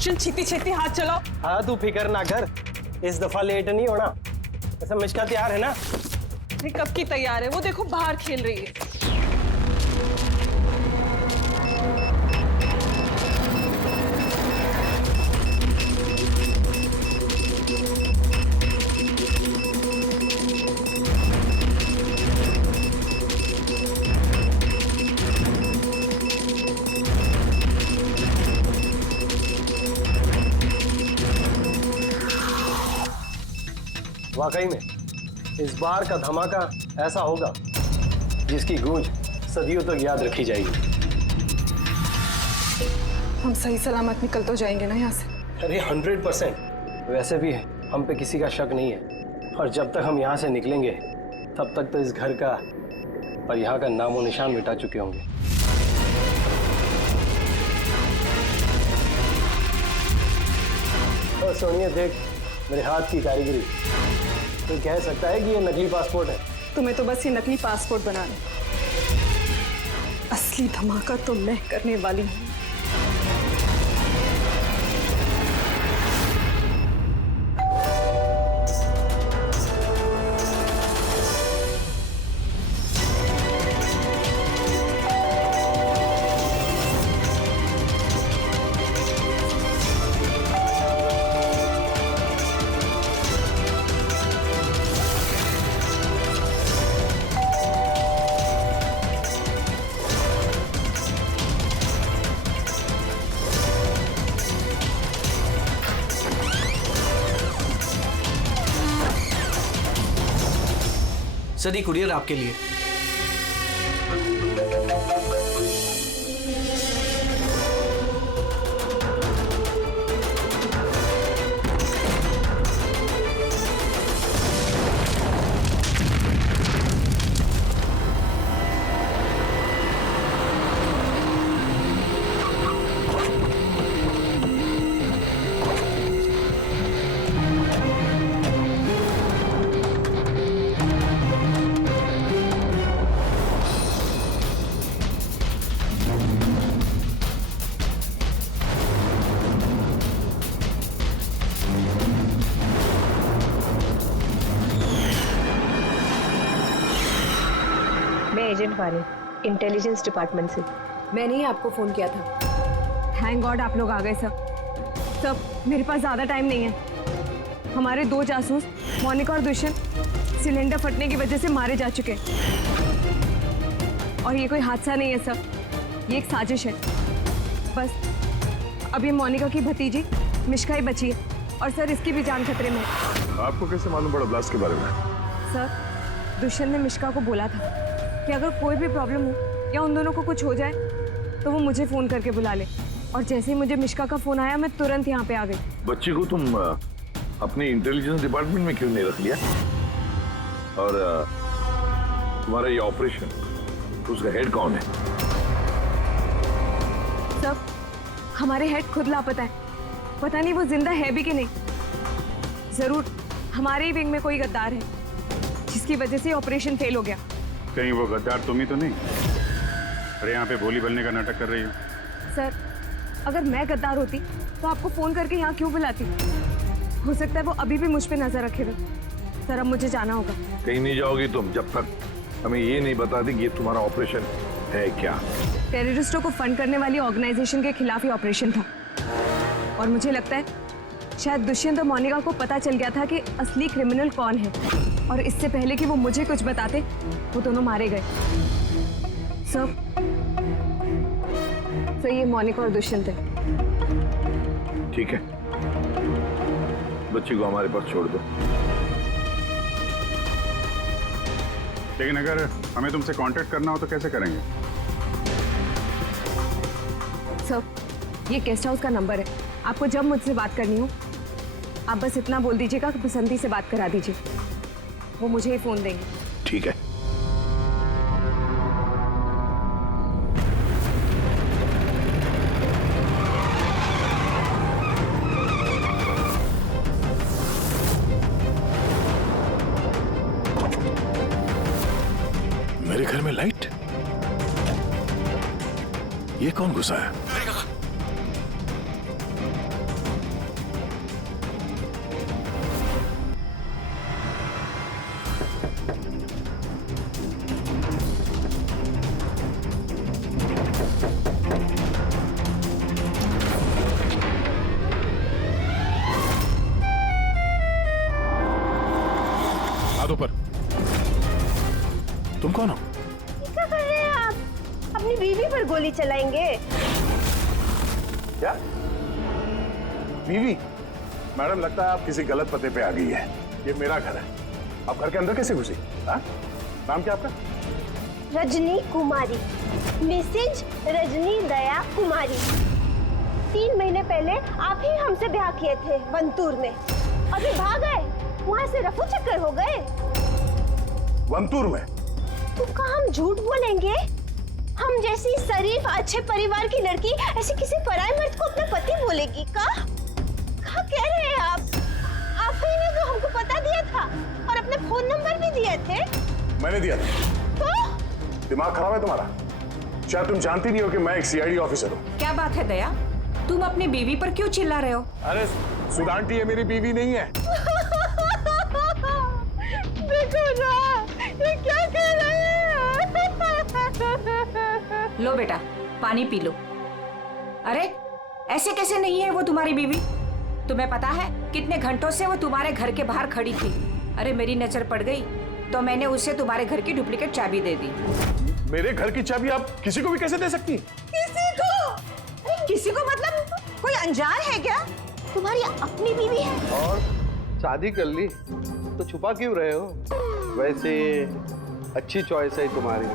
दुष्यंत छेती छेती हाथ चलाओ। हाँ तू फिक्र ना कर, इस दफा लेट नहीं होना। ऐसा मिष्का तैयार है ना? अरे कब की तैयार है, वो देखो बाहर खेल रही है। वाकई में इस बार का धमाका ऐसा होगा जिसकी गूंज सदियों तक याद रखी जाएगी। हम सही सलामत निकल तो जाएंगे ना यहाँ से? अरे 100%। वैसे भी हम पे किसी का शक नहीं है, और जब तक हम यहाँ से निकलेंगे तब तक तो इस घर का और यहाँ का नामो निशान मिटा चुके होंगे। और सोनिया देख मेरे हाथ की कारीगरी, तो कह सकता है कि ये नकली पासपोर्ट है। तुम्हें तो बस ये नकली पासपोर्ट बनाना, असली धमाका तो मैं करने वाली हूँ। सर कुरियर आपके लिए। एजेंट वाले इंटेलिजेंस डिपार्टमेंट से। मैंने ही आपको फोन किया था। थैंक गॉड आप लोग आ गए सब। मेरे पास ज्यादा टाइम नहीं है। हमारे 2 जासूस मोनिका और दुष्यंत सिलेंडर फटने की वजह से मारे जा चुके हैं, और ये कोई हादसा नहीं है सब, ये एक साजिश है। बस अब ये मोनिका की भतीजी मिष्का ही बची है, और सर इसकी भी जान खतरे में है। आपको कैसे मालूम पड़ा ब्लास्ट के बारे में? सर दुष्यंत ने मिष्का को बोला था कि अगर कोई भी प्रॉब्लम हो या उन दोनों को कुछ हो जाए तो वो मुझे फोन करके बुला ले, और जैसे ही मुझे मिष्का का फोन आया मैं तुरंत यहाँ पे आ गई। बच्ची को तुम अपने इंटेलिजेंस डिपार्टमेंट में क्यों नहीं रख लिया? और तुम्हारा ये ऑपरेशन, उसका हेड कौन है? सब हमारे हेड खुद लापता है, पता नहीं वो जिंदा है भी कि नहीं। जरूर हमारे ही विंग में कोई गद्दार है जिसकी वजह से ऑपरेशन फेल हो गया। कहीं वो गद्दार तुम ही तो नहीं? अरे यहाँ पे बोली बनने का नाटक कर रही हो। सर अगर मैं गद्दार होती तो आपको फोन करके यहाँ क्यों बुलाती? हो सकता है वो अभी भी मुझ पे नजर रखे हुए। सर अब मुझे जाना होगा। कहीं नहीं जाओगी तुम जब तक हमें ये नहीं बता दी कि ये तुम्हारा ऑपरेशन है क्या। टेररिस्टों को फंड करने वाली ऑर्गेनाइजेशन के खिलाफ ही ऑपरेशन था, और मुझे लगता है शायद दुष्यंत और मोनिका को पता चल गया था कि असली क्रिमिनल कौन है, और इससे पहले कि वो मुझे कुछ बताते वो दोनों मारे गए। सर ये मोनिका और दुष्यंत है। ठीक है, बच्ची को हमारे पास छोड़ दो। लेकिन अगर हमें तुमसे कांटेक्ट करना हो तो कैसे करेंगे? सर ये गेस्ट हाउस का नंबर है, आपको जब मुझसे बात करनी हो आप बस इतना बोल दीजिएगा कि बसंती से बात करा दीजिए, वो मुझे ही फोन देंगे। ठीक है। मेरे घर में लाइट? ये कौन घुसा है? तुम कौन हो? क्या कर रहे हैं आप? अपनी बीवी पर गोली चलाएंगे? क्या बीवी? मैडम लगता है आप किसी गलत पते पे आ गई है। ये मेरा घर है, आप घर के अंदर कैसे घुसी? हाँ? नाम क्या आपका? रजनी कुमारी, मिसेज रजनी दया कुमारी। 3 महीने पहले आप ही हमसे ब्याह किए थे वंतूर में, अभी भाग गए, वहां से रफू चक्कर हो गए। वंतूर में? तो कहा हम झूठ बोलेंगे? हम जैसी शरीफ अच्छे परिवार की लड़की ऐसे किसी पराये मर्द को अपना पति बोलेगी का कह रहे हैं आप? आप ही ने तो हमको पता दिया था और अपने फोन नंबर भी दिए थे। मैंने दिया था। तो दिमाग खराब है तुम्हारा? शायद तुम जानती नहीं हो कि मैं एक सीआईडी ऑफिसर हूँ। क्या बात है दया, तुम अपनी बीवी पर क्यों चिल्ला रहे हो? अरे सुधांटी ये मेरी बीवी नहीं है। देखो ना, ये क्या कह रहे हैं? लो बेटा, पानी पी लो। अरे ऐसे कैसे नहीं है वो तुम्हारी बीवी? तुम्हें पता है कितने घंटों से वो तुम्हारे घर के बाहर खड़ी थी। अरे मेरी नजर पड़ गई तो मैंने उसे तुम्हारे घर की डुप्लीकेट चाबी दे दी। मेरे घर की चाबी आप किसी को भी कैसे दे सकती? किसी को? किसी को मतलब कोई अनजान है क्या? तुम्हारी अपनी बीवी है। और शादी कर ली तो छुपा क्यों रहे हो? वैसे अच्छी चॉइस है तुम्हारी।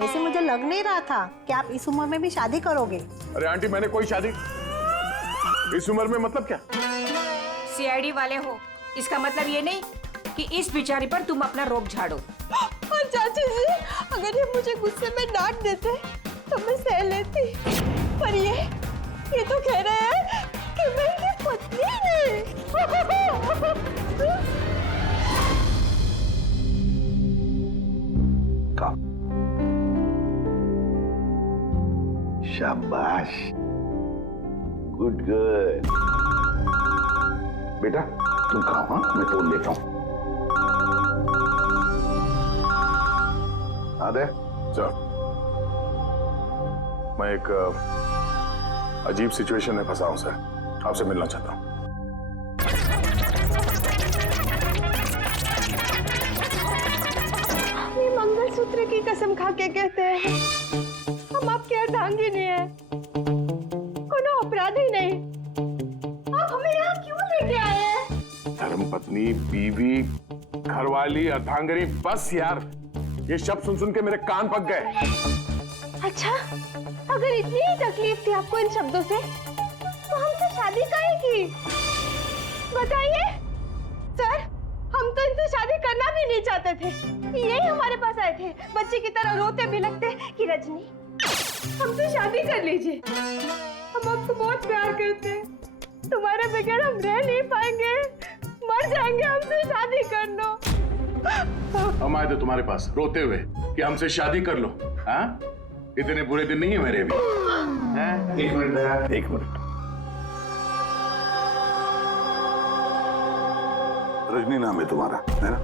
वैसे मुझे लग नहीं रहा था कि आप इस उम्र में भी शादी करोगे। अरे आंटी मैंने कोई शादी इस उम्र में मतलब क्या? सीआईडी वाले हो, इसका मतलब ये नहीं कि इस बिचारी पर तुम अपना रोब झाड़ो। और चाची जी, अगर ये मुझे गुस्से में डांट देते तो मैं सह लेती, पर ये तो कह रहे हैं कि मैं इनकी पत्नी नहीं। शाबाश, गुड गर्ल। बेटा तुम कहाँ? हाँ मैं फोन लेता हूँ। आदे चल, मैं एक अजीब सिचुएशन में फंसा हूं सर, आपसे मिलना चाहता हूँ। ये मंगलसूत्र की कसम खा के कहते हैं हम आपके अर्धांगी नहीं है, कोनो अपराधी नहीं। आप हमें यहाँ क्यों लेके आए हैं? धर्मपत्नी, बीवी, घरवाली, अर्धांगिनी, बस यार ये शब्द सुन सुन के मेरे कान पक गए। अच्छा, अगर इतनी ही तकलीफ थी आपको इन शब्दों से, तो हमसे शादी काहे की? बताइए सर, हम तो इनसे शादी करना भी नहीं चाहते थे। यही हमारे पास आए थे, बच्चे की तरह रोते बिलखते कि रजनी हमसे शादी कर लीजिए, हम आपको बहुत प्यार करते हैं, तुम्हारे बगैर हम रह नहीं पाएंगे, मर जाएंगे, हमसे शादी कर लो। हम आए थे तुम्हारे पास रोते हुए कि हमसे शादी कर लो। हाँ, इतने बुरे दिन नहीं है मेरे भी। एक मिनट दया, एक मिनट। रजनी नाम है तुम्हारा, है ना?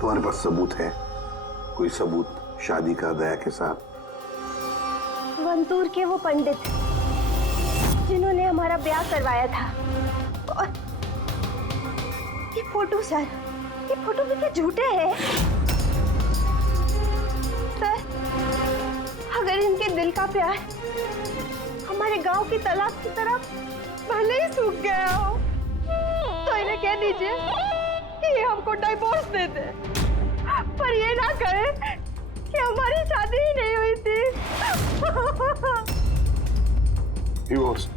तुम्हारे पास सबूत है? कोई सबूत शादी का दया के साथ? वंतूर के वो पंडित जिन्होंने हमारा ब्याह करवाया था, और ये फोटो सर, ये फोटो भी क्या झूठे हैं? सर, अगर इनके दिल का प्यार हमारे गांव की तालाब की तरह भले ही सूख गया हो, तो इन्हें कह दीजिए कि ये हमको डिवोर्स दे दे, पर ये ना कहे कि हमारी शादी ही नहीं हुई थी। डिवोर्स?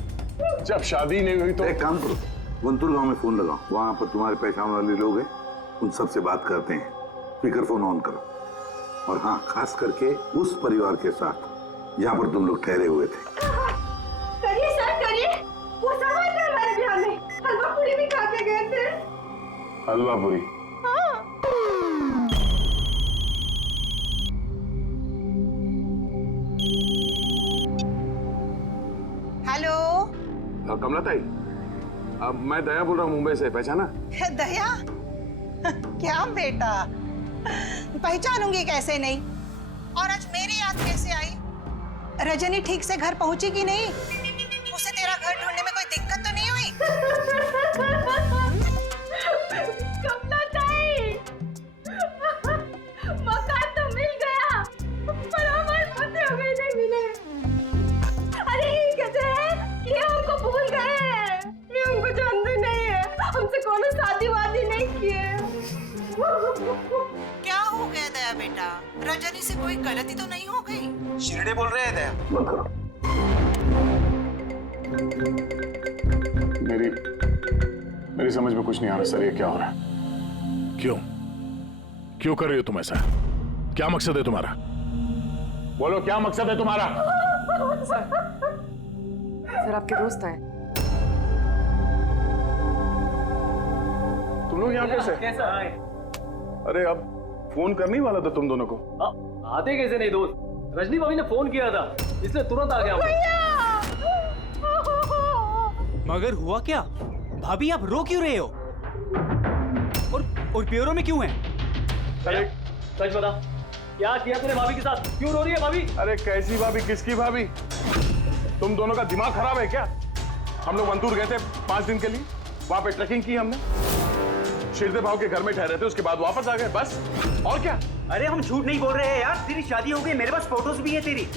जब शादी नहीं हुई तो एक काम करो, वंतूर गांव में फोन लगाओ, वहां पर तुम्हारे पहचान वाले लोग हैं, उन सबसे बात करते हैं। स्पीकर फोन ऑन करो, और हाँ, खास करके उस परिवार के साथ जहाँ पर तुम लोग ठहरे हुए थे। करिए सर, करिए। वो सब आए थे हमारे ब्याह में, हलवा पूरी भी खा के गए थे। हलवा पूरी? हाँ। हेलो कमला ताई, अब मैं दया बोल रहा हूँ मुंबई से, पहचाना? दया? क्या बेटा, पहचानूंगी कैसे नहीं? और आज मेरी याद कैसे आई? रजनी ठीक से घर पहुंची कि नहीं? उसे तेरा घर ढूंढने में कोई दिक्कत तो नहीं हुई? कमला ताई, मकान तो रजनी से कोई गलती तो नहीं हो गई? शिरडे बोल रहे हैं दया। बंद करो। मेरी समझ में कुछ नहीं आ रहा सर, ये क्या हो रहा है? क्यों क्यों कर रही हो तुम ऐसा? क्या मकसद है तुम्हारा? बोलो, क्या मकसद है तुम्हारा? सर आपके दोस्त आए। तुम लोग यहाँ कैसे? कैसा आए? अरे अब फोन करने ही वाला था तुम दोनों को। आते कैसे नहीं दोस्त? रजनी भाभी ने फोन किया था, इसलिए तुरंत आ गया। मगर हुआ क्या? भाभी आप रो क्यों रहे हो? और प्योरो में क्यों हैं? अरे सच बता, क्या किया तूने भाभी के साथ? क्यों रो रही है भाभी? अरे कैसी भाभी, किसकी भाभी? तुम दोनों का दिमाग खराब है क्या? हम लोग वंतूर गए थे 5 दिन के लिए, वहां पे ट्रैकिंग की हमने, शिरदे भाव के घर में ठहरे थे, उसके बाद वापस आ गए, बस। और क्या? अरे हम झूठ नहीं बोल रहे हैं यार, तेरी शादी हो गई, मेरे पास फोटोज भी है तेरी।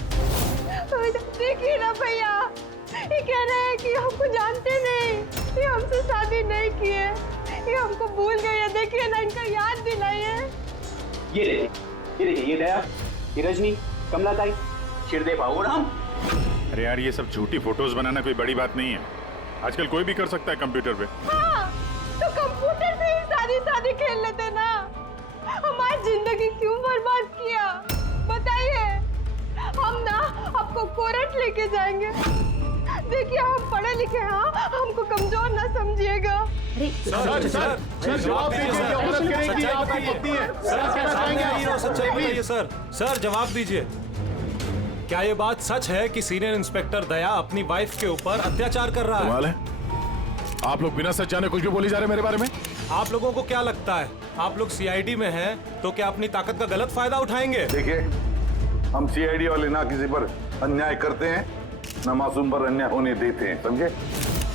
देखिए ना भैया, ये कह रहे हैं कि हमको जानते नहीं, ये हमसे शादी नहीं किए, ये हमको भूल गए हैं। देखिए ना, इनका याद दिलाइए। ये देखिए, ये दया, ये रजनी, कमला ताई, शिरदे भाऊ और हम। अरे यार, ये सब झूठी फोटोज बनाना कोई बड़ी बात नहीं है, आजकल कोई भी कर सकता है कंप्यूटर पे। हाँ, तो कंप्यूटर से ही शादी खेल लेते ना। हमारी जिंदगी क्यों बर्बाद किया बताइए? हम ना आपको कोर्ट लेके जाएंगे। देखिए हम पढ़े लिखे हैं, हमको कमजोर ना समझिएगा। सर जवाब दीजिए, औरत कह रही कि आपकी पत्नी है। सर कहना चाहेंगे, सच्चाई बताइए सर। सर जवाब दीजिए, क्या ये बात सच है कि सीनियर इंस्पेक्टर दया अपनी वाइफ के ऊपर अत्याचार कर रहा है? कमाल है, आप लोग बिना सच जाने कुछ भी बोली जा रहे हैं मेरे बारे में। आप लोगों को क्या लगता है, आप लोग सीआईडी में हैं तो क्या अपनी ताकत का गलत फायदा उठाएंगे? देखिए, हम सीआईडी वाले ना किसी पर अन्याय करते हैं, ना मासूम पर अन्याय होने देते हैं, समझे?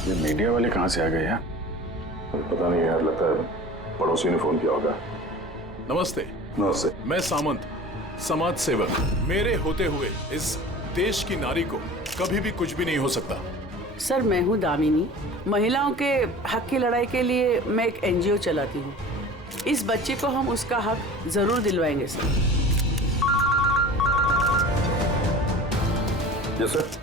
ये मीडिया वाले कहाँ से आ गए यार? पता नहीं यार, लगता है पड़ोसी ने फोन किया होगा। नमस्ते। नमस्ते। मैं सामंत, समाज सेवक। मेरे होते हुए इस देश की नारी को कभी भी कुछ भी नहीं हो सकता। सर मैं हूँ दामिनी, महिलाओं के हक की लड़ाई के लिए मैं एक एनजीओ चलाती हूँ। इस बच्चे को हम उसका हक जरूर दिलवाएंगे सर। Yes sir.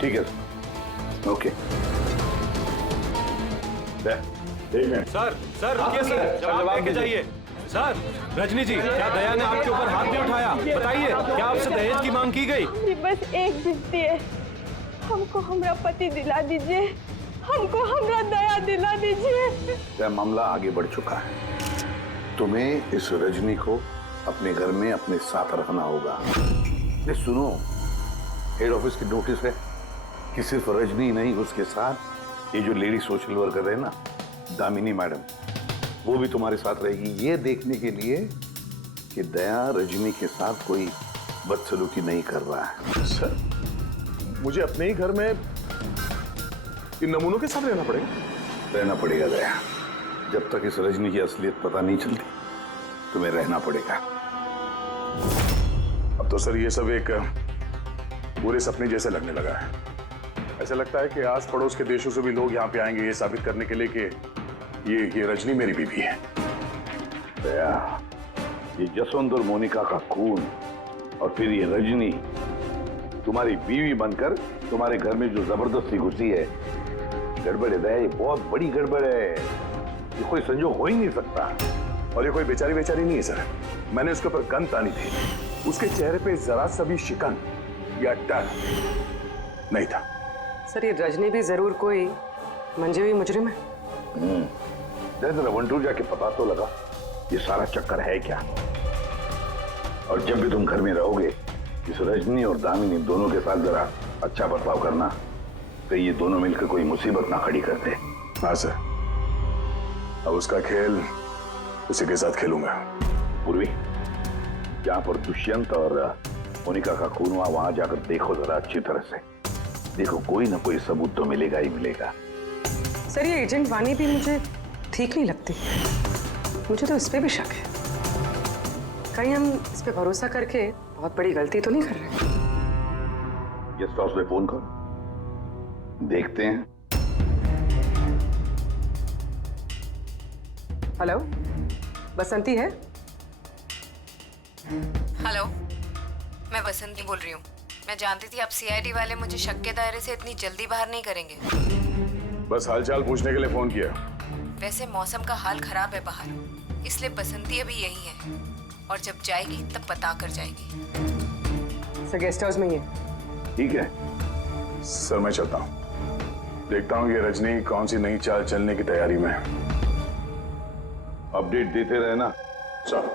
ठीक है सर, ओके। सर रुकिए सर, जवाब देके जाइए। सर रजनी जी, क्या दया ने आपके ऊपर हाथ नहीं उठाया? बताइए, क्या आपसे दहेज की मांग की गई? बस एक विनती है, हमको हमरा पति दिला दीजिए, हमको हमरा दया दिला दीजिए। यह मामला आगे बढ़ चुका है, तुम्हें इस रजनी को अपने घर में अपने साथ रखना होगा। ये सुनो, हेड ऑफिस की नोटिस है कि सिर्फ रजनी नहीं, उसके साथ ये जो लेडी सोशल वर्कर है ना, दामिनी मैडम, वो भी तुम्हारे साथ रहेगी, ये देखने के लिए कि दया रजनी के साथ कोई बदसलूकी नहीं कर रहा है। सर, मुझे अपने ही घर में इन नमूनों के साथ रहना पड़ेगा? रहना पड़ेगा दया, जब तक इस रजनी की असलियत पता नहीं चलती तुम्हें रहना पड़ेगा। अब तो सर ये सब एक बुरे सपने जैसे लगने लगा है। ऐसा लगता है कि आस पड़ोस के देशों से भी लोग यहाँ पे आएंगे ये साबित करने के लिए कि ये रजनी मेरी बीवी है। दया, ये जसवंत और मोनिका का खून और फिर ये रजनी तुम्हारी बीवी बनकर तुम्हारे घर में जो जबरदस्ती घुसी है, गड़बड़ है दया, ये बहुत बड़ी गड़बड़ है, ये कोई संजोग हो ही नहीं सकता। और ये कोई बेचारी नहीं है सर, मैंने उसके ऊपर गन तानी थी, उसके चेहरे पे जरा सा भी शिकन या डर नहीं था। सर ये रजनी भी जरूर कोई मंजे हुई मुजरिम है। जरा वंटूर जाके पता तो लगा ये सारा चक्कर है क्या। और जब भी तुम घर में रहोगे, इस रजनी और दामिनी दोनों के साथ जरा अच्छा बर्ताव करना, तो ये दोनों मिलकर कोई मुसीबत ना खड़ी करते। हाँ सर, अब उसका खेल उसी के साथ खेलूंगा। पूर्वी, जहाँ पर दुष्यंत और मोनिका का खून हुआ, वहां जाकर देखो जरा अच्छी तरह से, देखो कोई ना कोई सबूत तो मिलेगा ही मिलेगा। सर ये एजेंट वानी भी मुझे ठीक नहीं लगती, मुझे तो इस पे भी शक है। कहीं हम इस पे भरोसा करके बहुत बड़ी गलती तो नहीं कर रहे? गेस्ट हाउस में फोन करो, देखते हैं हेलो, बसंती है? हेलो, मैं बसंती बोल रही हूँ। मैं जानती थी आप सीआईडी वाले मुझे शक के दायरे से इतनी जल्दी बाहर नहीं करेंगे। बस हालचाल पूछने के लिए फोन किया। वैसे मौसम का हाल खराब है बाहर, इसलिए बसंती अभी यही है और जब जाएगी तब बता कर जाएगी। सर गेस्ट हाउस में ही है। ठीक है सर, मैं चलता हूँ। देखता हूँ ये रजनी कौन सी नई चाल चलने की तैयारी में है। अपडेट देते रहे ना। चलो।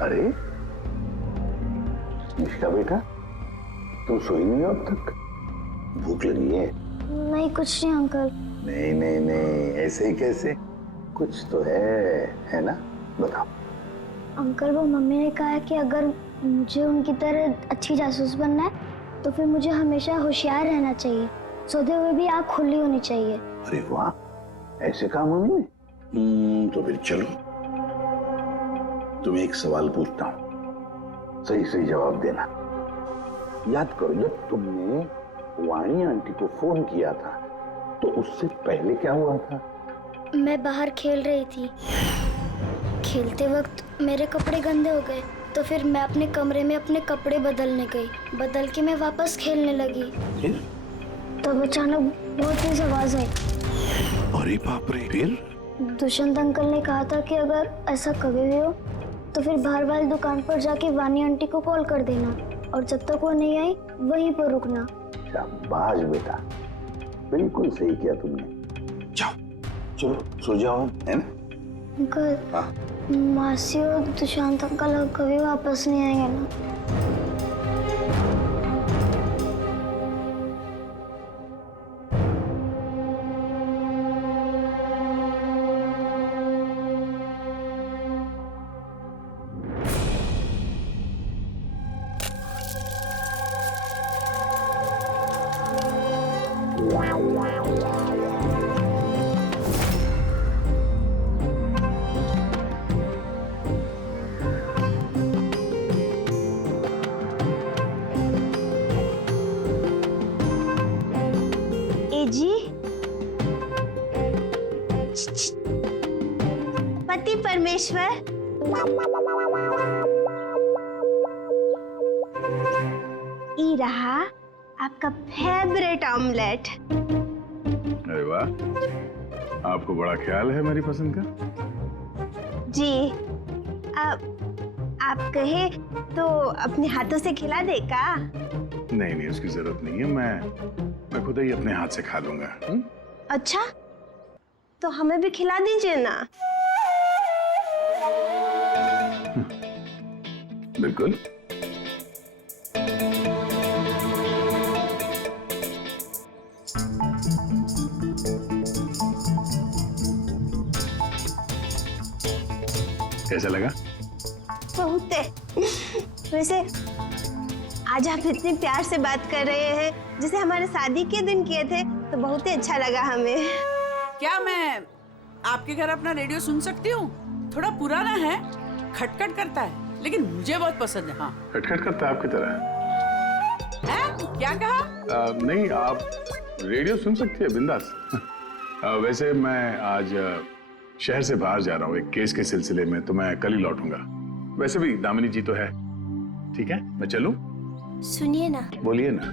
अरे निष्का बेटा, तुम सोई नहीं हो अब तक? भूख लगी है? नहीं कुछ नहीं अंकल। नहीं नहीं नहीं, ऐसे ही कैसे? कुछ तो है ना? बताओ। अंकल वो मम्मी ने कहा है कि अगर मुझे उनकी तरह अच्छी जासूस बनना है तो फिर मुझे हमेशा होशियार रहना चाहिए, सोते हुए भी आँख खुली होनी चाहिए। अरे वाह, ऐसे काम मम्मी ने? तो फिर चलो, तुम्हें एक सवाल पूछता हूँ, सही सही जवाब देना। याद करो, जब तुमने वाणी आंटी को फोन किया था तो उससे पहले क्या हुआ था? मैं बाहर खेल रही थी, खेलते वक्त मेरे कपड़े गंदे हो गए तो फिर मैं अपने कमरे में अपने कपड़े बदलने गई, बदल के मैं वापस खेलने लगी। फिर? तब अचानक बहुत तेज आवाज आई। अरे बाप रे, फिर? दुष्यंत अंकल ने कहा था कि अगर ऐसा कभी भी हो तो फिर बाहर वाली दुकान पर जाके वानी आंटी को कॉल कर देना और जब तक वो नहीं आई वहीं पर रुकना। शाबाश बेटा, बिल्कुल सही किया तुमने। जाओ, चलो सो जाओ, है ना? अंकल, हाँ? मासी और दुष्यंत अंकल कभी वापस नहीं आएंगे ना? जी पति परमेश्वर, ई रहा आपका फेवरेट ऑमलेट। अरे वाह, आपको बड़ा ख्याल है मेरी पसंद मैं जी आप कहे तो अपने हाथों से खिला दे का? नहीं नहीं, उसकी जरूरत नहीं है, मैं खुद ही अपने हाथ से खा लूंगा। अच्छा तो हमें भी खिला दीजिए ना। बिल्कुल। कैसा लगा? बहुत है। वैसे आज आप इतने प्यार से बात कर रहे हैं जैसे हमारे शादी के दिन किए थे, तो बहुत ही अच्छा लगा हमें। क्या मैं आपके घर अपना रेडियो सुन सकती हूँ? थोड़ा पुराना है, खटखट करता है, लेकिन मुझे बहुत पसंद है। हाँ, खटखट करता है आपकी तरह है? क्या कहा? नहीं, आप रेडियो सुन सकती है बिंदास। वैसे मैं आज शहर से बाहर जा रहा हूँ एक केस के सिलसिले में, तो मैं कल ही लौटूंगा। वैसे भी दामिनी जी तो है। ठीक है, मैं चलूं? सुनिए ना। बोलिए ना।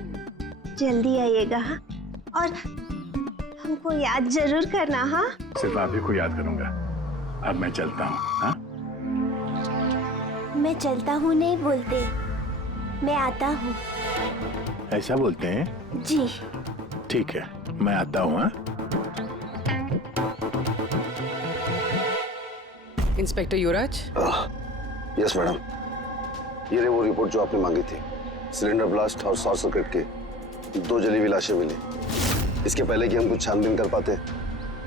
जल्दी आइएगा और हमको याद जरूर करना। हाँ, सिर्फ आप ही को याद करूंगा। अब मैं चलता हूँ। हाँ, मैं चलता हूँ नहीं बोलते, मैं आता हूँ। ऐसा बोलते हैं? जी ठीक है, मैं आता हूँ। हाँ, इंस्पेक्टर युवराज। यस मैडम, ये रही वो रिपोर्ट जो आपने मांगी थी। सिलेंडर ब्लास्ट और शॉर्ट सर्किट की 2 जली हुई लाशें मिली। इसके पहले कि हम कुछ छानबीन कर पाते,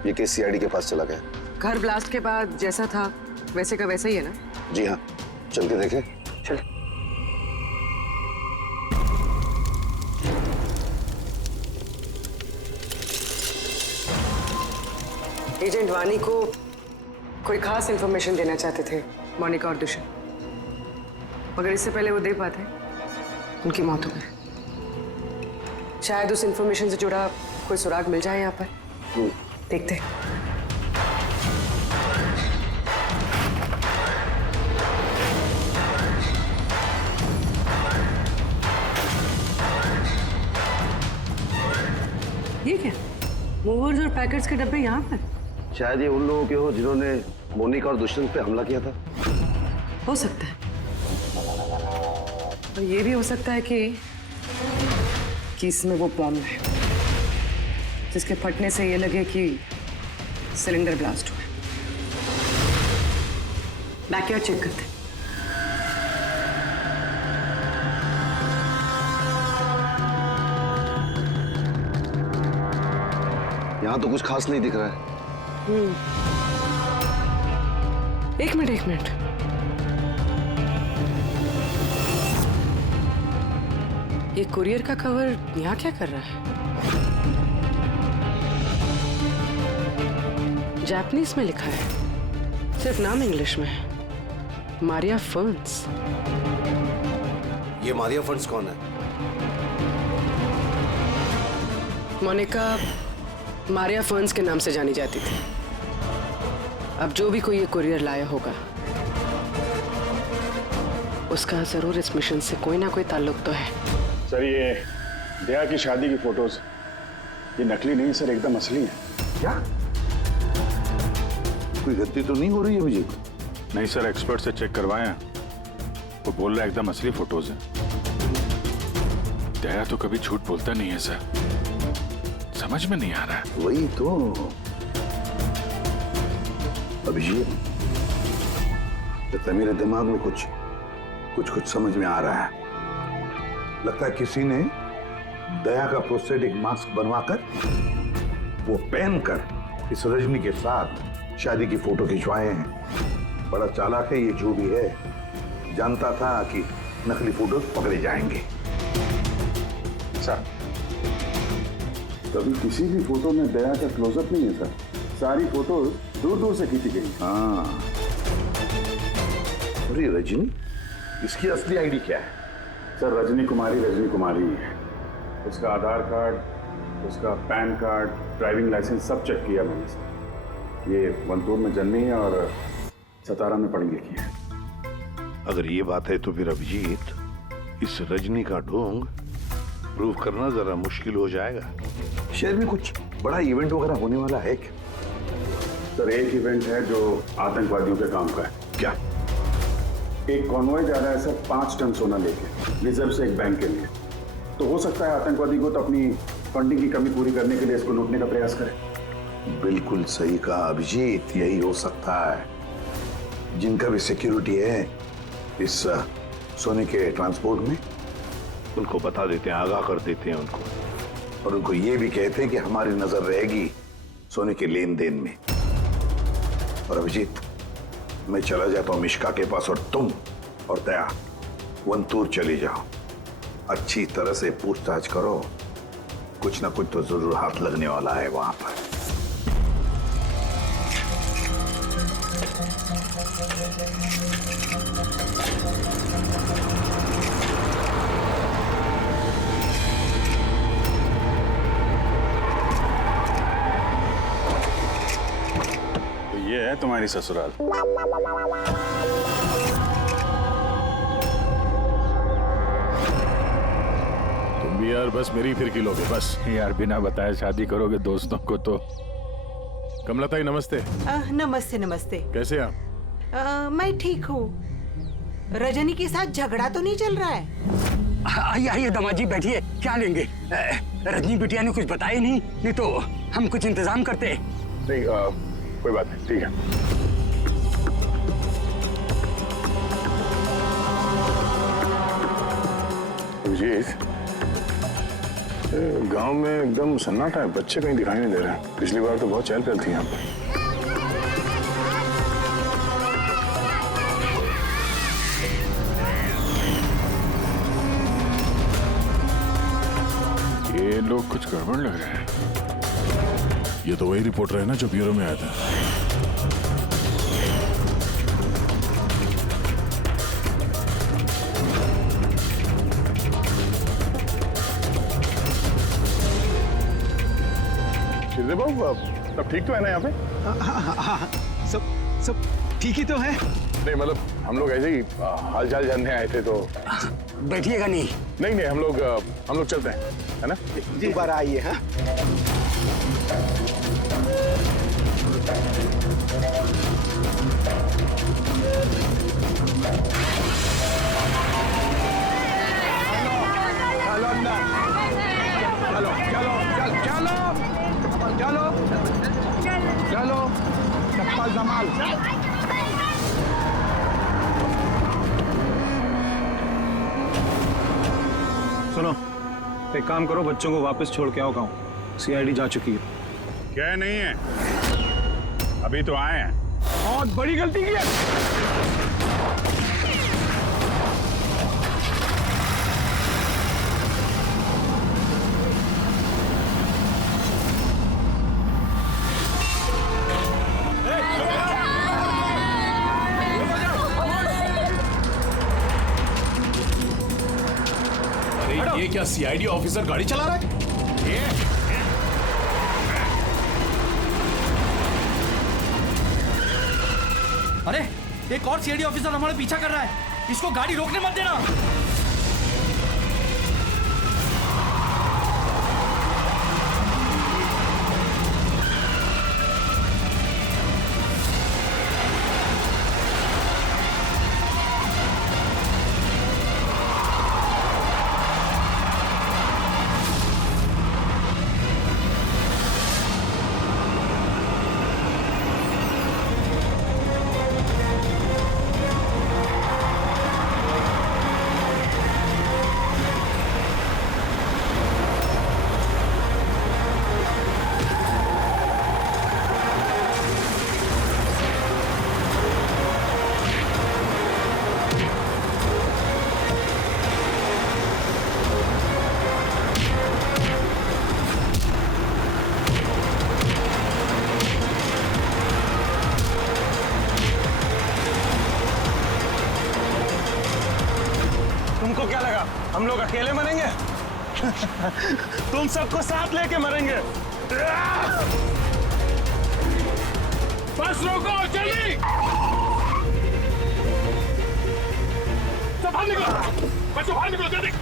ये केस सीआईडी के पास चला गया। घर ब्लास्ट के बाद जैसा था वैसे का वैसा ही है ना? जी हाँ, चल के देखें। चल। एजेंट वानी को कोई खास इंफॉर्मेशन देना चाहते थे मोनिका और दुष्यंत। मगर इससे पहले वो दे पाते उनकी मौत हो गई। शायद उस इंफॉर्मेशन से जुड़ा कोई सुराग मिल जाए यहाँ पर। देखते हैं। ये क्या? मूवर्स और पैकेट्स के डब्बे यहाँ पर? शायद ये उन लोगों के हो जिन्होंने मोनिका और दुष्यंत पे हमला किया था। हो सकता है, और ये भी हो सकता है कि इसमें वो बॉम्ब है जिसके फटने से ये लगे कि सिलेंडर ब्लास्ट हुआ। बैकयार्ड चेक करते हैं। यहाँ तो कुछ खास नहीं दिख रहा है। एक मिनट। ये कुरियर का कवर यहाँ क्या कर रहा है? जापानीज में लिखा है, सिर्फ नाम इंग्लिश में है, मारिया फर्न्स। ये मारिया फर्न्स कौन है? मोनिका मारिया फर्न्स के नाम से जानी जाती थी। अब जो भी कोई ये कुरियर लाया होगा उसका जरूर इस मिशन से कोई ना कोई ताल्लुक तो है। सर ये दया की शादी की फोटोज ये नकली नहीं सर, एकदम असली है। क्या? कोई गलती तो नहीं हो रही है अभिजीत? नहीं सर, एक्सपर्ट से चेक करवाए हैं, वो बोल रहा है एकदम असली फोटोज हैं। दया तो कभी झूठ बोलता नहीं है सर, समझ में नहीं आ रहा है। वही तो अभिजीत, लगता है मेरे दिमाग में कुछ समझ में आ रहा है। लगता है किसी ने दया का प्रोस्थेटिक मास्क बनवाकर वो पहनकर इस रजनी के साथ शादी की फोटो खिंचवाए हैं। बड़ा चालाक है ये जो भी है, जानता था कि नकली फोटो पकड़े जाएंगे। सर कभी किसी भी फोटो में दया का क्लोजअप नहीं है सर, सारी फोटो दूर दूर से खींची गई। हाँ, अरे रजनी, इसकी असली आईडी क्या है? सर रजनी कुमारी है। उसका आधार कार्ड, उसका पैन कार्ड, ड्राइविंग लाइसेंस सब चेक किया मैंने सर। ये वंतूर में जन्मी है और सतारा में पढ़ी लिखी है। अगर ये बात है तो फिर अभिजीत, इस रजनी का ढोंग प्रूव करना जरा मुश्किल हो जाएगा। शहर में कुछ बड़ा इवेंट वगैरह होने वाला है क्या? सर एक इवेंट है जो आतंकवादियों के काम का है। क्या? एक कॉन्वॉय जा रहा है सर 5 टन सोना लेके रिजर्व से एक बैंक के लिए। तो हो सकता है आतंकवादी को तो अपनी फंडिंग की कमी पूरी करने के लिए इसको लूटने का प्रयास करें। बिल्कुल सही कहा अभिजीत, यही हो सकता है। जिनका भी सिक्योरिटी है इस सोने के ट्रांसपोर्ट में, उनको बता देते हैं, आगाह कर देते हैं उनको, और उनको ये भी कहते हैं कि हमारी नजर रहेगी सोने के लेन देन में। और अभिजीत, मैं चला जाता हूं मिश्का के पास, और तुम और दया वंतूर चले जाओ। अच्छी तरह से पूछताछ करो, कुछ ना कुछ तो जरूर हाथ लगने वाला है वहां पर। तो ये है तुम्हारी ससुराल। तुम भी यार बस मेरी फिर किलोगे बस। यार बिना बताए शादी करोगे दोस्तों को तो। कमलताई नमस्ते। नमस्ते नमस्ते। कैसे आप? मैं ठीक हूँ। रजनी के साथ झगड़ा तो नहीं चल रहा है? आइए दामाद जी बैठिए, क्या लेंगे? रजनी बिटिया ने कुछ बताया नहीं तो हम कुछ इंतजाम करते। नहीं कोई बात नहीं, ठीक है। गांव में एकदम सन्नाटा है, बच्चे कहीं दिखाई नहीं दे रहे हैं। पिछली बार तो बहुत चहल पहल थी यहाँ पे। ये लोग कुछ गड़बड़ लग रहे हैं। ये तो वही रिपोर्टर है ना जो ब्यूरो में आया था। शिरदे बाबू सब ठीक तो है ना यहाँ पे? हाँ, सब ठीक ही तो है। नहीं मतलब हम लोग ऐसे ही हाल चाल जानने आए थे तो। बैठिएगा नहीं? नहीं हम लोग चलते हैं, है ना? दोबारा आइए। हाँ चलो चप्पल संभाल। सुनो, एक काम करो, बच्चों को वापस छोड़ के आओ गाँव। सीआईडी जा चुकी है। क्या नहीं है? अभी तो आए हैं। बहुत बड़ी गलती की है। ये क्या सीआईडी ऑफिसर गाड़ी चला रहा है? अरे एक और सीआईडी ऑफिसर हमारे पीछा कर रहा है, इसको गाड़ी रोकने मत देना। तुमको क्या लगा हम लोग अकेले मरेंगे? तुम सबको साथ लेके मरेंगे। बस रोको, जल्दी सब बाहर निकलो, बच्चों बाहर निकलो जल्दी।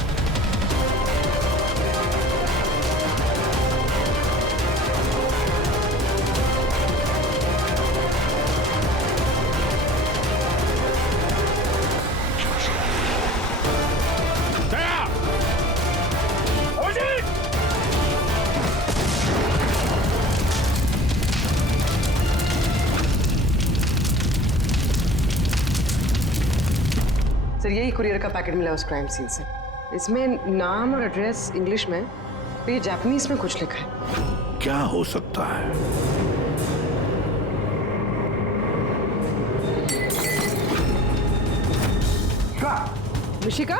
सर यही कुरियर का पैकेट मिला उस क्राइम सीन से। इसमें नाम और एड्रेस इंग्लिश में, तो ये जापानीज में कुछ लिखा है। क्या हो सकता है? मिशिका?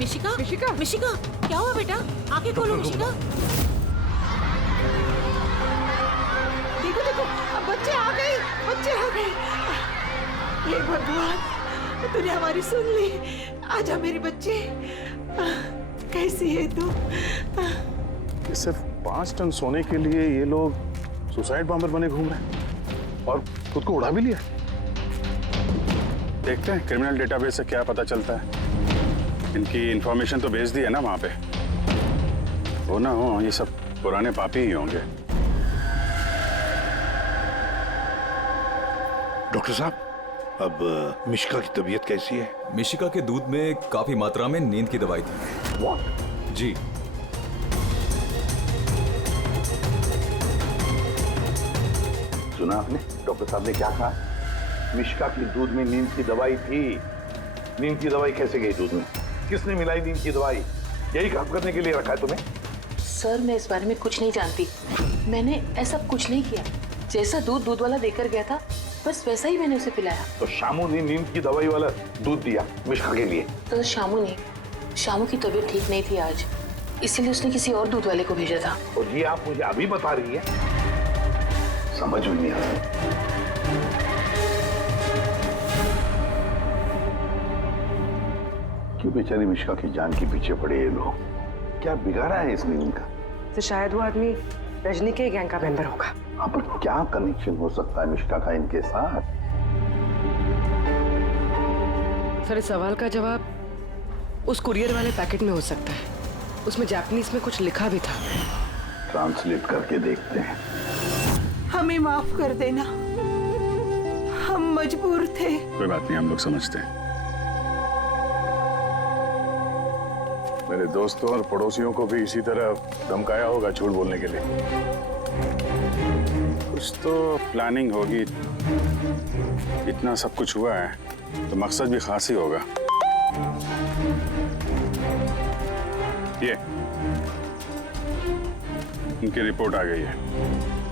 मिशिका? मिशिका? मिशिका? क्या हुआ बेटा? आंखें खोलो मिशिका। देखो देखो, अब बच्चे आ गए, बच्चे आ गए। हे भगवान, तूने हमारी सुन ली। आजा मेरे बच्चे। कैसी है तू? सिर्फ 5 टन सोने के लिए ये लोग सुसाइड बॉम्बर बने घूम रहे हैं और खुद को उड़ा भी लिया। देखते हैं क्रिमिनल डेटाबेस से क्या पता चलता है। इनकी इंफॉर्मेशन तो भेज दी है ना वहां पे। वो ना हो ये सब पुराने पापी ही होंगे। डॉक्टर साहब, अब मिशिका की तबीयत कैसी है? मिशिका के दूध में काफी मात्रा में नींद की दवाई थी। What? जी। सुना आपने डॉक्टर साहब ने क्या कहा? मिशिका की दूध में नींद की दवाई थी। नींद की दवाई कैसे गई दूध में? किसने मिलाई नींद की दवाई? यही काम करने के लिए रखा है तुम्हें? सर मैं इस बारे में कुछ नहीं जानती। मैंने ऐसा कुछ नहीं किया। जैसा दूध वाला देकर गया था बस वैसा ही मैंने उसे पिलाया। तो शामू ने नींद की दवाई वाला दूध दिया मिशिका के लिए? तो शामू की तबीयत ठीक नहीं थी आज, इसीलिए उसने किसी और दूध वाले को भेजा था। और ये आप मुझे अभी बता रही है? समझ में नहीं आ रहा। क्यों बेचारी मिशिका की जान के पीछे पड़े ये लोग? क्या बिगाड़ा है इसने इनका? तो शायद वो आदमी रजनी के गैंग का मेंबर होगा। हाँ, पर क्या कनेक्शन हो सकता है मिश्का का इनके साथ? सर, इस सवाल का जवाब उस कुरियर वाले पैकेट में हो सकता है। उसमें जापानीज में कुछ लिखा भी था। ट्रांसलेट करके देखते हैं। हमें माफ कर देना, हम मजबूर थे। कोई बात नहीं, हम लोग समझते हैं। मेरे दोस्तों और पड़ोसियों को भी इसी तरह धमकाया होगा झूठ बोलने के लिए। कुछ तो प्लानिंग होगी। इतना सब कुछ हुआ है तो मकसद भी खास ही होगा। ये उनकी रिपोर्ट आ गई है।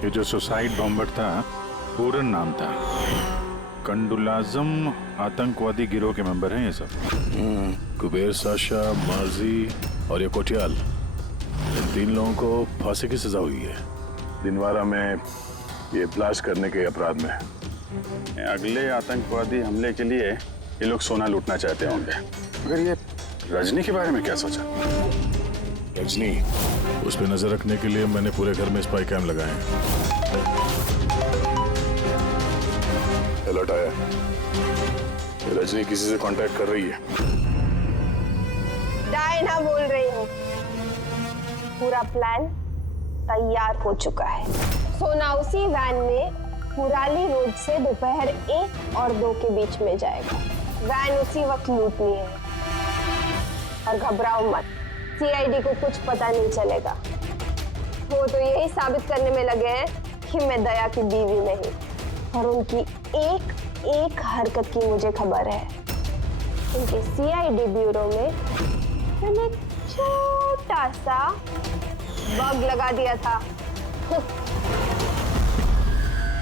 ये जो सुसाइड बॉम्बर था, पूरन नाम था। कंडुलाजम आतंकवादी गिरोह के मेंबर हैं ये सब। कुबेर, साशा, मार्जी और ये कोटियाल, इन 3 लोगों को फांसी की सजा हुई है दिनवारा में ये ब्लास्ट करने के अपराध में। अगले आतंकवादी हमले के लिए ये लोग सोना लूटना चाहते होंगे। मगर ये रजनी के बारे में क्या सोचा? रजनी, उस पर नजर रखने के लिए मैंने पूरे घर में स्पाई कैम लगाए हैं। अलर्ट आया, रजनी किसी से कांटेक्ट कर रही है। डायना बोल रही हूँ। पूरा प्लान तैयार हो चुका है। सोना उसी वैन में पुराली रोड से दोपहर 1 और 2 के बीच में जाएगा। वैन उसी वक्त लूटनी है। और घबराओ मत, सीआईडी को कुछ पता नहीं चलेगा। वो तो यही साबित करने में लगे हैं कि मैं दया की बीवी नहीं। और उनकी एक एक हरकत की मुझे खबर है। उनके सीआईडी ब्यूरो में मैंने छोटा सा बग लगा दिया था।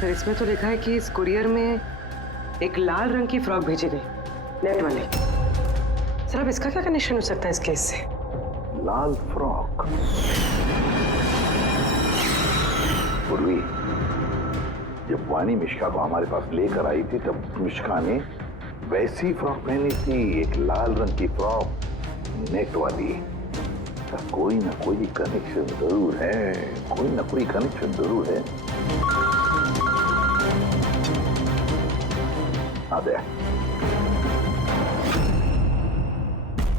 फिर इसमें तो लिखा है कि इस कुरियर में एक लाल रंग की फ्रॉक भेजी गई, नेट वाले। सर, अब इसका क्या कनेक्शन हो सकता है इस केस से? लाल फ्रॉक। पूर्वी, जब वानी मिश्का को हमारे पास लेकर आई थी तब मिश्का ने वैसी फ्रॉक पहनी थी, एक लाल रंग की फ्रॉक, नेट वाली। कोई ना कोई कनेक्शन जरूर है, कोई ना कोई कनेक्शन जरूर है।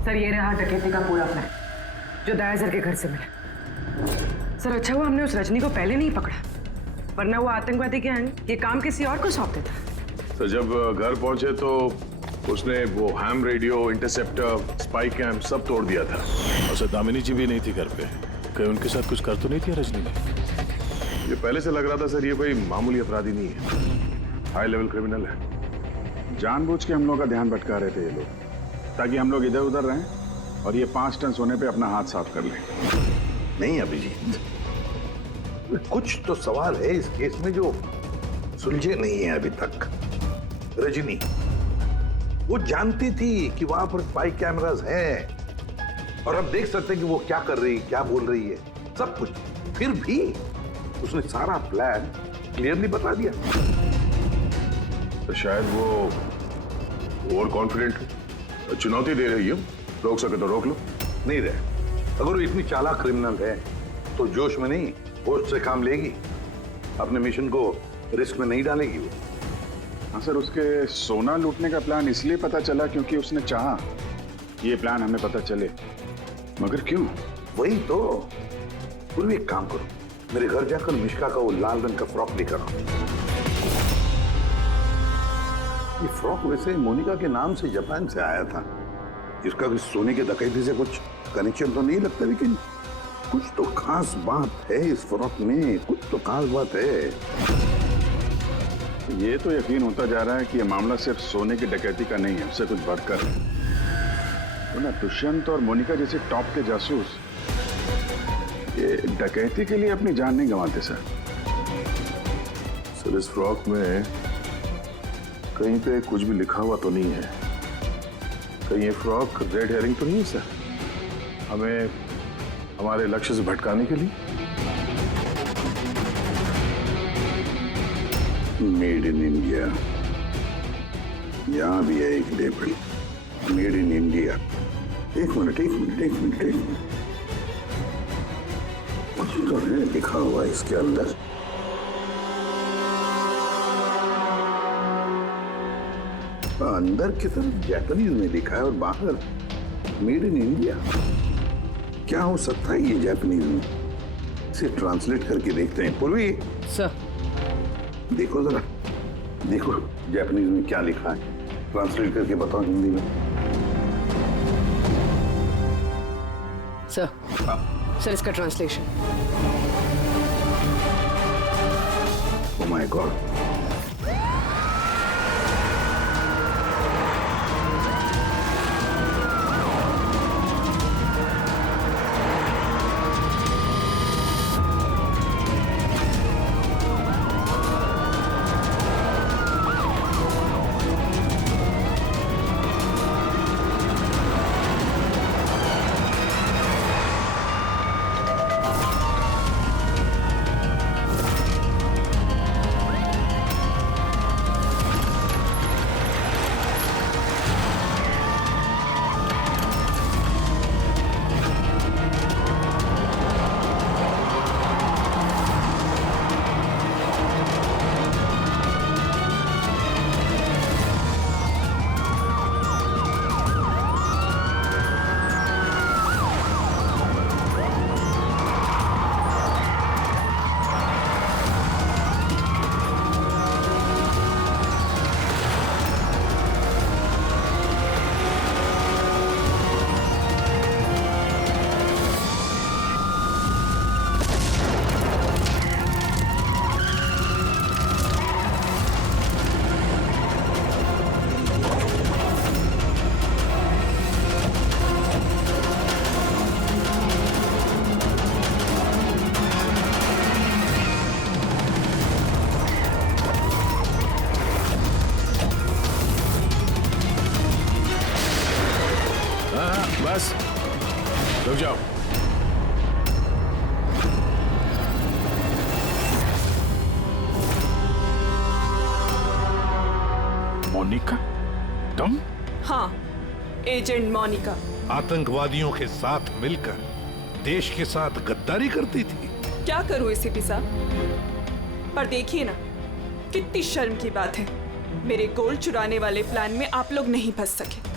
सर, ये रहा डकैती का पूरा प्लान जो दया सर के घर से मिला। सर, अच्छा हुआ हमने उस रजनी को पहले नहीं पकड़ा, वरना वो आतंकवादी गैंग ये काम किसी और को सौंप देता। तो जब घर पहुंचे तो उसने वो ham radio, interceptor, spy cam सब तोड़ दिया था। और सर, दामिनी जी भी नहीं थी घर पे। कहीं उनके साथ कुछ कर तो नहीं थी रजनी ने? ये पहले से लग रहा था सर, ये कोई मामूली अपराधी नहीं है, हाई लेवल क्रिमिनल है। जानबूझ के हम लोग का ध्यान भटका रहे थे ये लोग, ताकि हम लोग इधर उधर रहें और ये 5 टन सोने पे अपना हाथ साफ कर लें। नहीं अभिजीत, कुछ तो सवाल है इस केस में जो सुलझे नहीं है अभी तक। रजनी वो जानती थी कि वहां पर स्पाई कैमरास हैं और अब देख सकते हैं कि वो क्या कर रही है, क्या बोल रही है, सब कुछ। फिर भी उसने सारा प्लान क्लियरली बता दिया। तो शायद वो ओवर कॉन्फिडेंट चुनौती दे रही है, रोक सके तो रोक लो। नहीं रहे, अगर वो इतनी चालाक क्रिमिनल है तो जोश में नहीं, होश से काम लेगी, अपने मिशन को रिस्क में नहीं डालेगी वो। हाँ सर, उसके सोना लूटने का प्लान इसलिए पता चला क्योंकि उसने चाहा ये प्लान हमें पता चले। मगर क्यों? वही तो। पूर्वी एक काम करो, मेरे घर जाकर मिश्का का वो लाल रंग का फ्रॉक लेकर आओ। ये फ्रॉक वैसे मोनिका के नाम से जापान से आया था। इसका भी सोने के डकैती से कुछ कनेक्शन तो नहीं लगता, लेकिन कुछ तो खास बात है इस फ्रॉक में, कुछ तो खास बात है। ये तो यकीन होता जा रहा है कि ये मामला सिर्फ सोने की डकैती का नहीं है, उससे कुछ बढ़कर है। तो ना दुष्यंत और मोनिका जैसे टॉप के जासूस ये डकैती के लिए अपनी जान नहीं गंवाते सर। सर, इस फ्रॉक में कहीं पे कुछ भी लिखा हुआ तो नहीं है? कहीं ये फ्रॉक रेड हेरिंग तो नहीं है सर, हमें हमारे लक्ष्य से भटकाने के लिए? मेड इन इंडिया, यहां भी है एक लेबल, मेड इन इंडिया। एक मिनट। तो है लिखा हुआ इसके अंदर। अंदर की तरफ जापानीज में लिखा है और बाहर मेड इन इंडिया। क्या हो सकता है ये जापानीज में? इसे ट्रांसलेट करके देखते हैं। पूर्वी सर, देखो जरा, देखो जापानीज में क्या लिखा है, ट्रांसलेट करके बताओ हिंदी में। सर इसका ट्रांसलेशन। Oh my God. बस रुक जाओ। मोनिका, तुम? हाँ, एजेंट मोनिका। आतंकवादियों के साथ मिलकर देश के साथ गद्दारी करती थी। क्या करूं एसीपी साहब, पर देखिए ना, कितनी शर्म की बात है, मेरे गोल्ड चुराने वाले प्लान में आप लोग नहीं फंस सके।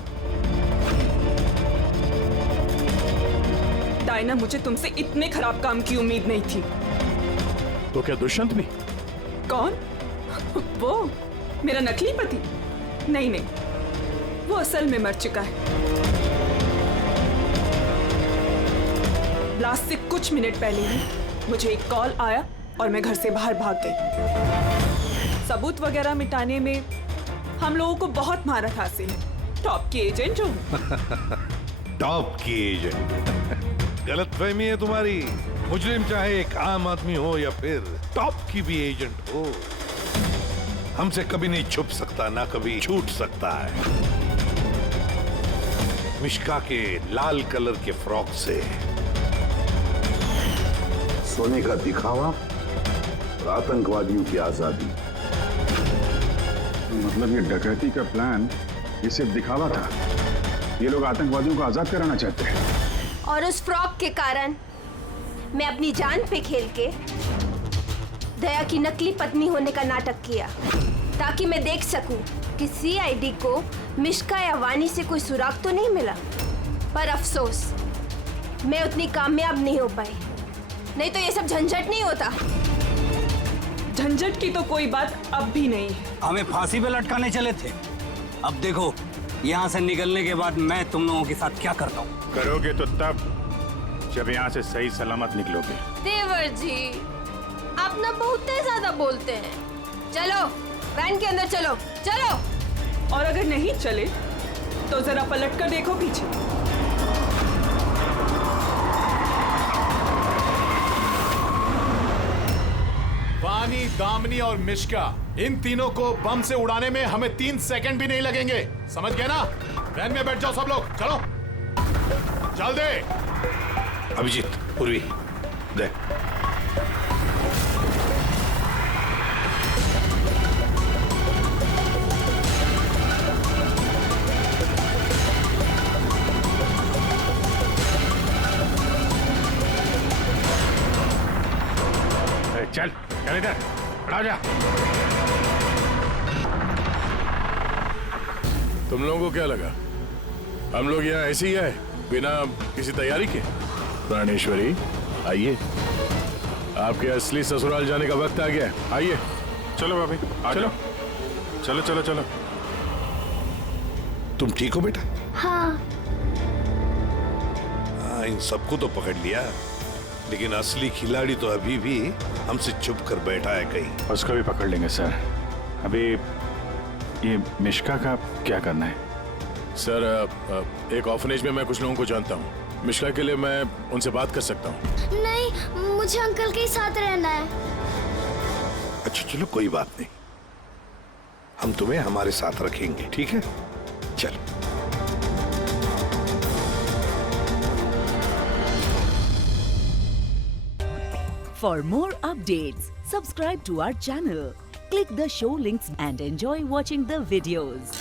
डायना, मुझे तुमसे इतने खराब काम की उम्मीद नहीं थी। तो क्या दुष्यंत भी? कौन? वो मेरा नकली पति? नहीं नहीं, वो असल में मर चुका है। ब्लास्ट से कुछ मिनट पहले ही मुझे एक कॉल आया और मैं घर से बाहर भाग गई। सबूत वगैरह मिटाने में हम लोगों को बहुत महारत हासिल है। टॉप की एजेंट हूँ। टॉप की एजेंट? गलतफहमी है तुम्हारी। मुजरिम चाहे एक आम आदमी हो या फिर टॉप की भी एजेंट हो, हमसे कभी नहीं छुप सकता, ना कभी छूट सकता है। मिश्का के लाल कलर के फ्रॉक से सोने का दिखावा और आतंकवादियों की आजादी। तो मतलब ये डकैती का प्लान ये सिर्फ दिखावा था? ये लोग आतंकवादियों को आजाद कराना चाहते हैं। और उस फ्रॉक के कारण मैं अपनी जान पे खेल के दया की नकली पत्नी होने का नाटक किया, ताकि मैं देख सकूं कि सीआईडी को मिश्का या वानी से कोई सुराग तो नहीं मिला। पर अफसोस, मैं उतनी कामयाब नहीं हो पाई, नहीं तो ये सब झंझट नहीं होता। झंझट की तो कोई बात अब भी नहीं है। हमें फांसी पे लटकाने चले थे, अब देखो यहाँ से निकलने के बाद मैं तुम लोगों के साथ क्या करता हूँ। करोगे तो तब जब यहाँ से सही सलामत निकलोगे। देवर जी, आप ना बहुत ज्यादा बोलते हैं। चलो वैन के अंदर चलो, चलो। और अगर नहीं चले तो जरा पलट कर देखो पीछे। वानी, दामिनी और मिश्का, इन तीनों को बम से उड़ाने में हमें 3 सेकंड भी नहीं लगेंगे। समझ गए ना? वैन में बैठ जाओ सब लोग, चलो चल दे। अभिजीत, पूर्वी, दे। चल इधर, खड़ा जा। तुम लोगों को क्या लगा हम लोग यहाँ ऐसे ही आए बिना किसी तैयारी के? प्राणेश्वरी आइए, आपके असली ससुराल जाने का वक्त आ गया है। आइए। चलो भाभी, चलो चलो चलो चलो। तुम ठीक हो बेटा? हाँ। इन सबको तो पकड़ लिया, लेकिन असली खिलाड़ी तो अभी भी हमसे छुप कर बैठा है कहीं। उसको भी पकड़ लेंगे सर। अभी ये मिश्का का क्या करना है? सर एक ऑर्फनेज में मैं कुछ लोगों को जानता हूँ। मिश्का के लिए मैं उनसे बात कर सकता हूँ। नहीं, मुझे अंकल के साथ रहना है। अच्छा चलो कोई बात नहीं, हम तुम्हें हमारे साथ रखेंगे, ठीक है? चल। For more updates, subscribe to our channel, click the show links and enjoy watching the videos.